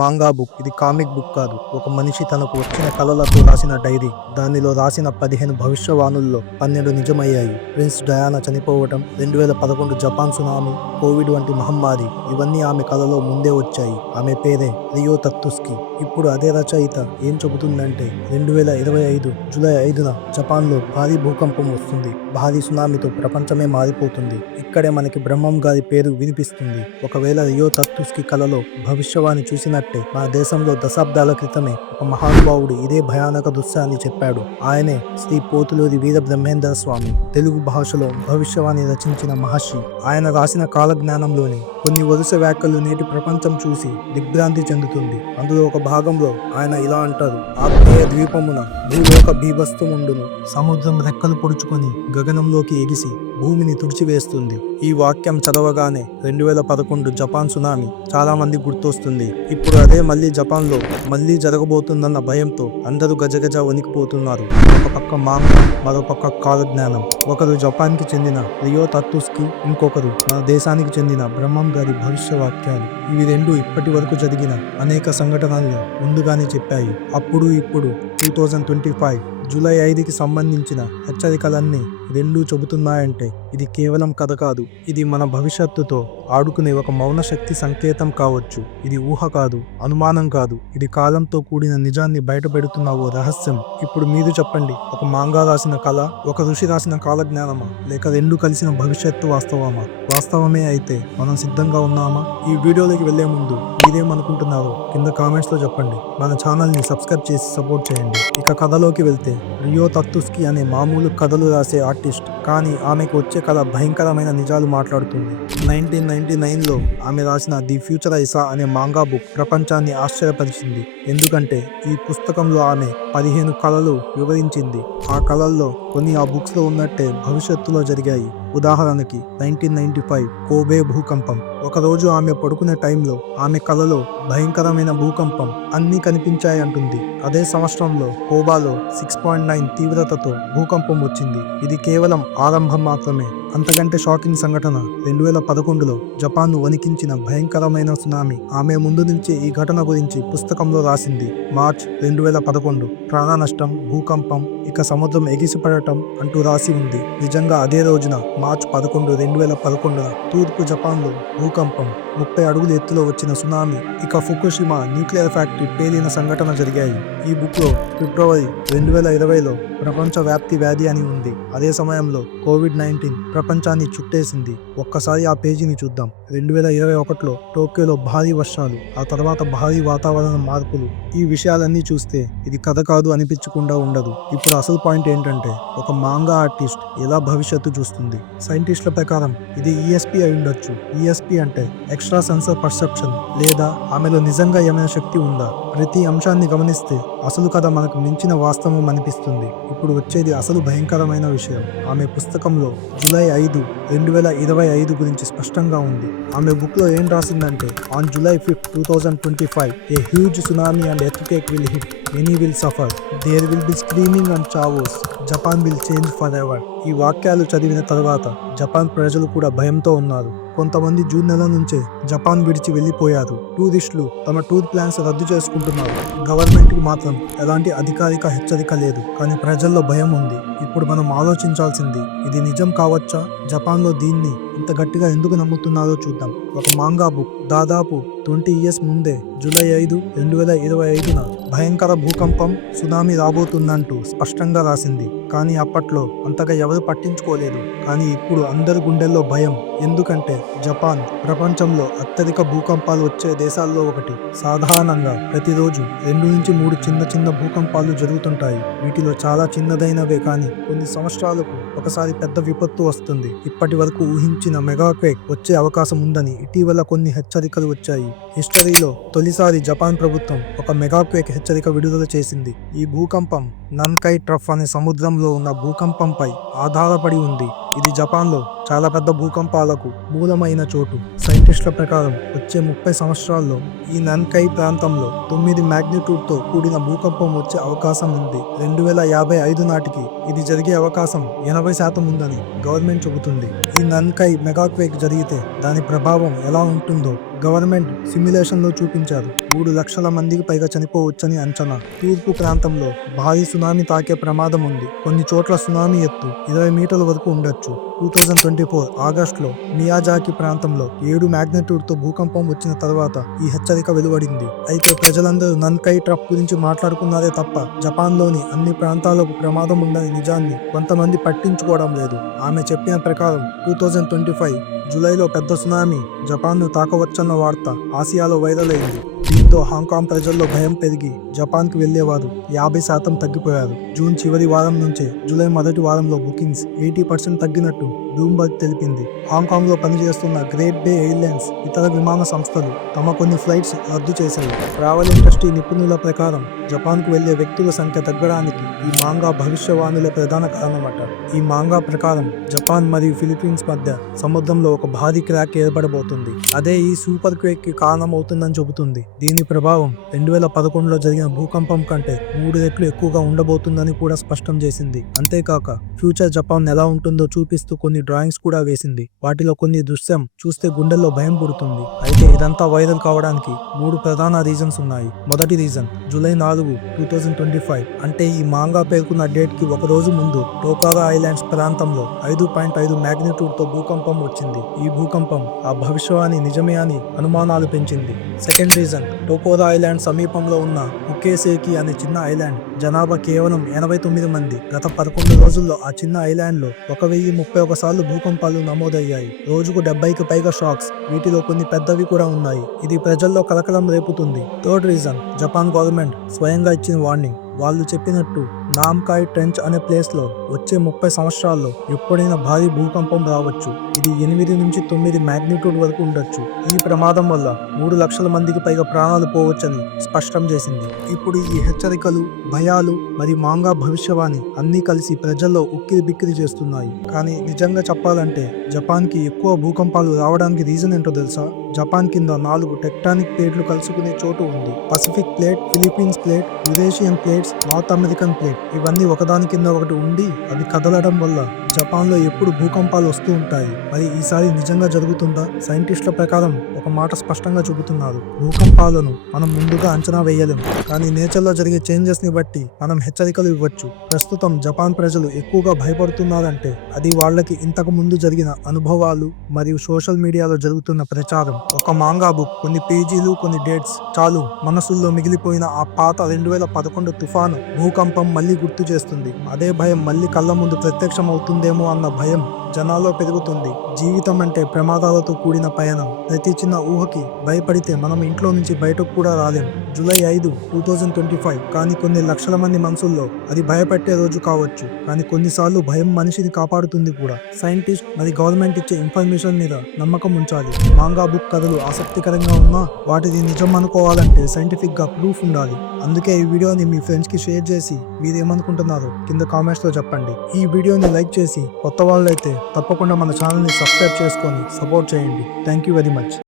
Manga book. ఇది comic book కాదు. ఒక మనిషి తనకు వచ్చిన కలలతో రాసిన డైరీ. దానిలో రాసిన 15 భవిష్యవాణుల్లో 12 నిజమయ్యాయి. ప్రిన్స్ డయానా చనిపోవటం, 2011 జపాన్ సునామీ, కోవిడ్ వంటి మహమ్మారి ఇవన్నీ ఆమె కలలో ముందే వచ్చాయి. ఆమె పేరే రియో తత్తుస్కి. ఇప్పుడు అదే రచయిత ఏం చెబుతుందంటే 2025 జూలై 5న జపాన్లో భారీ భూకంపం వస్తుంది. భారీ సునామీతో ప్రపంచమే మారిపోతుంది. ఇక్కడే మనకి బ్రహ్మం గారి పేరు వినిపిస్తుంది. ఒకవేళ రియో తత్తుస్కి కలలో భవిష్యవాణి చూసినట్టే మన దేశంలో దశాబ్దాల క్రితమే ఒక మహానుభావుడు ఇదే భయానక దృశ్యాన్ని చెప్పాడు. ఆయనే శ్రీ పోతులూరి వీర బ్రహ్మేంద్ర స్వామి. తెలుగు భాషలో భవిష్యవాణి రచించిన మహర్షి. ఆయన రాసిన కాలజ్ఞానంలోని కొన్ని వరుస వ్యాఖ్యలు నేటి ప్రపంచం చూసి దిగ్భ్రాంతి చెందుతుంది. అందులో ఒక భాగంలో ఆయన ఇలా అంటారు: ఆగ్నేయ ద్వీపమున భూలోక బీభత్సముండును. సముద్రం రెక్కలు పొడుచుకొని గగనంలోకి ఎగిసి భూమిని తుడిచివేస్తుంది. ఈ వాక్యం చదవగానే 2011 జపాన్ సునామీ చాలా మంది గుర్తొస్తుంది. ఇప్పుడు అదే మళ్ళీ జపాన్లో మళ్ళీ జరగబోతుందన్న భయంతో అందరూ గజగజ వణికిపోతున్నారు. ఒక పక్క మాంగా, మరో పక్క కాలజ్ఞానం. ఒకరు జపాన్కి చెందిన రియో తత్తుస్కి, ఇంకొకరు మన దేశానికి చెందిన బ్రహ్మం గారి భవిష్య వాక్యాలు. ఇవి రెండు ఇప్పటి వరకు జరిగిన అనేక సంఘటనల్ని ముందుగానే చెప్పాయి. అప్పుడు ఇప్పుడు 2025 జూలై 5కి సంబంధించిన హెచ్చరికలన్నీ రెండూ చెబుతున్నాయంటే ఇది కేవలం కథ కాదు. ఇది మన భవిష్యత్తుతో ఆడుకునే ఒక మౌన శక్తి సంకేతం కావచ్చు. ఇది ఊహ కాదు, అనుమానం కాదు. ఇది కాలంతో కూడిన నిజాన్ని బయటపెడుతున్న ఓ రహస్యం. ఇప్పుడు మీరు చెప్పండి, ఒక మాంగా రాసిన కళ, ఒక ఋషి రాసిన కాలజ్ఞానమా, లేక రెండు కలిసిన భవిష్యత్తు వాస్తవమా? వాస్తవమే అయితే మనం సిద్ధంగా ఉన్నామా? ఈ వీడియోలోకి వెళ్లే ముందు మీరేమనుకుంటున్నారో కింద కామెంట్స్ లో చెప్పండి. మన ఛానల్ ని సబ్స్క్రైబ్ చేసి సపోర్ట్ చేయండి. ఇక కథలోకి వెళ్తే, రియో తత్తుస్కి అనే మామూలు కథలు రాసే ఆర్టిస్ట్, కానీ ఆమెకు వచ్చే కథ భయంకరమైన నిజాలు మాట్లాడుతుంది. 1999లో ఆమె రాసిన ది ఫ్యూచర్ ఐసా అనే మాంగా బుక్ ప్రపంచాన్ని ఆశ్చర్యపరిచింది. ఎందుకంటే ఈ పుస్తకంలో ఆమె 15 కళలు వివరించింది. ఆ కళల్లో కొన్ని ఆ బుక్స్ లో ఉన్నట్టే భవిష్యత్తులో జరిగాయి. ఉదాహరణకి 1995 కోబే భూకంపం. ఒకరోజు ఆమె పడుకునే టైంలో ఆమె కలలో భయంకరమైన భూకంపం అన్నీ కనిపించాయి అంటుంది. అదే సంవత్సరంలో కోబాలో 6.9 తీవ్రతతో భూకంపం వచ్చింది. ఇది కేవలం ఆరంభం మాత్రమే. అంతకంటే షాకింగ్ సంఘటన 2011లో జపాన్ను వణికించిన భయంకరమైన సునామీ. ఆమె ముందు నుంచే ఈ ఘటన గురించి పుస్తకంలో రాసింది. మార్చ్ 2011 ప్రాణ నష్టం, భూకంపం, ఇక సముద్రం ఎగిసిపడటం అంటూ రాసి ఉంది. నిజంగా అదే రోజున మార్చ్ 11, 2011 తూర్పు జపాన్లో భూకంపం, 30 అడుగుల ఎత్తులో వచ్చిన సునామీ, ఇక ఫుకుషిమా న్యూక్లియర్ ఫ్యాక్టరీ పేలిన సంఘటన జరిగాయి. ఈ బుక్ లో ఫిబ్రవరి 2020లో ప్రపంచ వ్యాప్తి వ్యాధి అని ఉంది. అదే సమయంలో కోవిడ్-19 ప్రపంచాన్ని చుట్టేసింది. ఒక్కసారి ఆ పేజీని చూద్దాం. 2021లో టోక్యోలో భారీ వర్షాలు, ఆ తర్వాత భారీ వాతావరణ మార్పులు. ఈ విషయాలన్నీ చూస్తే ఇది కథ కాదు అనిపించకుండా ఉండదు. ఇప్పుడు అసలు పాయింట్ ఏంటంటే, ఒక మాంగా ఆర్టిస్ట్ ఎలా భవిష్యత్తు చూస్తుంది. సైంటిస్టుల ప్రకారం ఇది ESP అయి ఉండొచ్చు. ESP అంటే ఎక్స్ట్రా సెన్సర్ పర్సెప్షన్. లేదా ఆమెలో నిజంగా ఏమైనా శక్తి ఉందా? ప్రతి అంశాన్ని గమనిస్తే అసలు కథ మనకు మించిన వాస్తవం అనిపిస్తుంది. ఇప్పుడు వచ్చేది అసలు భయంకరమైన విషయం. ఆమె పుస్తకంలో జూలై 5, 2025 గురించి స్పష్టంగా ఉంది. ఆమె బుక్ లో ఏం రాసిందంటే, on July 5, 2025 a huge tsunami and earthquake will hit, many will suffer, there will be screaming and chaos, Japan will change forever. ఈ వాక్యాలు చదివిన తర్వాత జపాన్ ప్రజలు కూడా భయంతో ఉన్నారు. కొంతమంది జూన్ నెల నుంచే జపాన్ విడిచి వెళ్లిపోయారు. టూరిస్టులు తమ టూర్ ప్లాన్స్ రద్దు చేసుకుంటున్నారు. గవర్నమెంట్ కి మాత్రం ఎలాంటి అధికారిక హెచ్చరిక లేదు, కానీ ప్రజల్లో భయం ఉంది. ఇప్పుడు మనం ఆలోచించాల్సింది, ఇది నిజం కావచ్చా? జపాన్లో దీన్ని ఇంత గట్టిగా ఎందుకు నమ్ముతున్నారో చూద్దాం. ఒక మాంగా బుక్ దాదాపు 20 years ముందే జూలై 5, 2025న భయంకర భూకంపం, సునామీ రాబోతుందంటూ స్పష్టంగా రాసింది. కానీ అప్పట్లో అంతగా ఎవరు పట్టించుకోలేదు. కానీ ఇప్పుడు అందరి గుండెల్లో భయం. ఎందుకంటే జపాన్ ప్రపంచంలో అత్యధిక భూకంపాలు వచ్చే దేశాల్లో ఒకటి. సాధారణంగా ప్రతిరోజు 2 నుంచి 3 చిన్న చిన్న భూకంపాలు జరుగుతుంటాయి. వీటిలో చాలా చిన్నదైనవే, కానీ కొన్ని సంవత్సరాలకు ఒకసారి పెద్ద విపత్తు వస్తుంది. ఇప్పటి వరకు ఊహించిన మెగాక్వేక్ వచ్చే అవకాశం ఉందని ఇటీవల కొన్ని హెచ్చరికలు వచ్చాయి. హిస్టరీలో తొలిసారి జపాన్ ప్రభుత్వం ఒక మెగాక్వేక్ హెచ్చరిక విడుదల చేసింది. ఈ భూకంపం నన్కై ట్రఫ్ అనే సముద్రంలో ఉన్న భూకంపంపై ఆధారపడి ఉంది. ఇది జపాన్లో చాలా పెద్ద భూకంపాలకు మూలమైన చోటు. సైంటిస్టుల ప్రకారం వచ్చే 30 సంవత్సరాల్లో ఈ నన్కై ప్రాంతంలో 9 మాగ్నిట్యూడ్తో కూడిన భూకంపం వచ్చే అవకాశం ఉంది. 2055 నాటికి ఇది జరిగే అవకాశం 80% ఉందని గవర్నమెంట్ చెబుతుంది. ఈ నన్కై మెగాక్వేక్ జరిగితే దాని ప్రభావం ఎలా ఉంటుందో గవర్నమెంట్ సిమ్యులేషన్లో చూపించారు. 3 లక్షల మందికి పైగా చనిపోవచ్చని అంచనా. తూర్పు ప్రాంతంలో భారీ సునామీ తాకే ప్రమాదం ఉంది. కొన్ని చోట్ల సునామీ ఎత్తు 20 మీటర్ల వరకు ఉండొచ్చు. 2024 ఆగస్టులో మియాజాకి ప్రాంతంలో 7 మాగ్నిట్యూడ్తో భూకంపం వచ్చిన తర్వాత ఈ హెచ్చరిక వెలువడింది. అయితే ప్రజలందరూ నన్కై ట్రప్ గురించి మాట్లాడుకున్నారే తప్ప జపాన్లోని అన్ని ప్రాంతాలకు ప్రమాదం ఉందని నిజాన్ని కొంతమంది పట్టించుకోవడం లేదు. ఆమె చెప్పిన ప్రకారం 2025 జూలైలో పెద్ద సునామీ జపాన్ను తాకవచ్చన్న వార్త ఆసియాలో వైరల్ అయింది. దీంతో హాంకాంగ్ ప్రజల్లో భయం పెరిగి జపాన్కి వెళ్లేవారు 50% తగ్గిపోయారు. జూన్ చివరి వారం నుంచే జూలై మొదటి వారంలో బుకింగ్స్ 80% తగ్గినట్టు బ్లూంబర్గ్ తెలిపింది. హాంకాంగ్లో పనిచేస్తున్న గ్రేట్ బే ఎయిర్లైన్స్ ఇతర విమాన సంస్థలు తమ కొన్ని ఫ్లైట్స్ రద్దు చేశాయి. ట్రావెల్ ఇండస్ట్రీ నిపుణుల ప్రకారం జపాన్కు వెళ్లే వ్యక్తుల సంఖ్య తగ్గడానికి ఈ మాంగా భవిష్యవాణుల ప్రధాన కారణమట. ఈ మాంగా ప్రకారం జపాన్ మరియు ఫిలిప్పీన్స్ మధ్య సముద్రంలో ఒక భారీ క్రాక్ ఏర్పడబోతుంది. అదే ఈ సూపర్ క్వేక్ కి కారణమవుతుందని చెబుతుంది. దీని ప్రభావం 2011లో జరిగిన భూకంపం కంటే 3 రెట్లు ఎక్కువగా ఉండబోతుందని కూడా స్పష్టం చేసింది. అంతేకాక ఫ్యూచర్ జపాన్ ఎలా ఉంటుందో చూపిస్తూ కొన్ని డ్రాయింగ్స్ కూడా వేసింది. వాటిలో కొన్ని దృశ్యం చూస్తే గుండెల్లో భయం పుడుతుంది. అయితే ఇదంతా వైరల్ కావడానికి 3 ప్రధాన రీజన్స్ ఉన్నాయి. మొదటి రీజన్ జూలై 4, 2025 అంటే ఈ మాంగా పేర్కొన్న డేట్ కి ఒక రోజు ముందు టోకారా ఐలాండ్స్ ప్రాంతంలో 5.5 మాగ్నిట్యూడ్తో భూకంపం వచ్చింది. ఈ భూకంపం ఆ భవిష్యవాణి నిజమే అని అనుమానాలు పెంచింది. సెకండ్ రీజన్ టోకోరా ఐలాండ్ సమీపంలో ఉన్న ఉకేసేకి అనే చిన్న ఐలాండ్. జనాభా కేవలం 89 మంది. గత 11 రోజుల్లో ఆ చిన్న ఐలాండ్ లో 1031 సార్లు భూకంపాలు నమోదయ్యాయి. రోజుకు 70కి పైగా షాక్స్. వీటిలో కొన్ని పెద్దవి కూడా ఉన్నాయి. ఇది ప్రజల్లో కలకలం రేపుతుంది. థర్డ్ రీజన్ జపాన్ గవర్నమెంట్ స్వయంగా ఇచ్చిన వార్నింగ్. వాళ్ళు చెప్పినట్టు నామ్కాయ్ ట్రెంచ్ అనే ప్లేస్ లో వచ్చే 30 సంవత్సరాల్లో ఎప్పుడైనా భారీ భూకంపం రావచ్చు. ఇది 8 నుంచి 9 మాగ్నిట్యూడ్ వరకు ఉండొచ్చు. ఈ ప్రమాదం వల్ల 3 లక్షల మందికి పైగా ప్రాణాలు పోవచ్చని స్పష్టం చేసింది. ఇప్పుడు ఈ హెచ్చరికలు, భయాలు మరియు మాంగా భవిష్యవాణి అన్నీ కలిసి ప్రజల్లో ఉక్కిరి బిక్కిరి చేస్తున్నాయి. కానీ నిజంగా చెప్పాలంటే జపాన్ కి ఎక్కువ భూకంపాలు రావడానికి రీజన్ ఏంటో తెలుసా? జపాన్ కింద 4 టెక్టానిక్ ప్లేట్లు కలుసుకునే చోటు ఉంది. Pacific plate, Philippines plate, Eurasian plates, north American plate. ఇవన్నీ ఒకదాని కింద ఒకటి ఉండి అవి కదలడం వల్ల జపాన్లో ఎప్పుడు భూకంపాలు వస్తూ ఉంటాయి. మరి ఈసారి నిజంగా జరుగుతుందా? సైంటిస్టుల ప్రకారం ఒక మాట స్పష్టంగా చూపుతున్నారు. భూకంపాలను మనం ముందుగా అంచనా వేయలేం, కానీ నేచర్లో జరిగే చేంజెస్ ని బట్టి మనం హెచ్చరికలు ఇవ్వచ్చు. ప్రస్తుతం జపాన్ ప్రజలు ఎక్కువగా భయపడుతున్నారంటే అది వాళ్ళకి ఇంతకు ముందు జరిగిన అనుభవాలు మరియు సోషల్ మీడియాలో జరుగుతున్న ప్రచారం. ఒక మాంగా బుక్, కొన్ని పేజీలు, కొన్ని డేట్స్ చాలు మనసుల్లో మిగిలిపోయిన ఆ పాత 2011 తుఫాను భూకంపం మళ్ళీ గుర్తు చేస్తుంది. అదే భయం మళ్ళీ కళ్ళ ముందు ప్రత్యక్షం అవుతుందేమో అన్న భయం జనాల్లో పెరుగుతుంది. జీవితం అంటే ప్రమాదాలతో కూడిన పయనం. ప్రతి చిన్న ఊహకి భయపడితే మనం ఇంట్లో నుంచి బయటకు కూడా రాలేం. జూలై 5, 2025 కానీ కొన్ని లక్షల మంది మనసుల్లో అది భయపెట్టే రోజు కావచ్చు. కానీ కొన్నిసార్లు భయం మనిషిని కాపాడుతుంది కూడా. సైంటిస్ట్ మరి గవర్నమెంట్ ఇచ్చే ఇన్ఫర్మేషన్ మీద నమ్మకం ఉంచాలి. మాంగా బుక్ కథలు ఆసక్తికరంగా ఉన్నా వాటిని నిజం అనుకోవాలంటే సైంటిఫిక్ గా ప్రూఫ్ ఉండాలి. అందుకే ఈ వీడియోని మీ ఫ్రెండ్స్ కి షేర్ చేసి మీరేమనుకుంటున్నారో కింద కామెంట్స్ లో చెప్పండి. ఈ వీడియోని లైక్ చేసి కొత్త వాళ్ళైతే తప్పకుండా మన ఛానల్ని సబ్స్క్రైబ్ చేసుకొని సపోర్ట్ చేయండి. Thank you very much.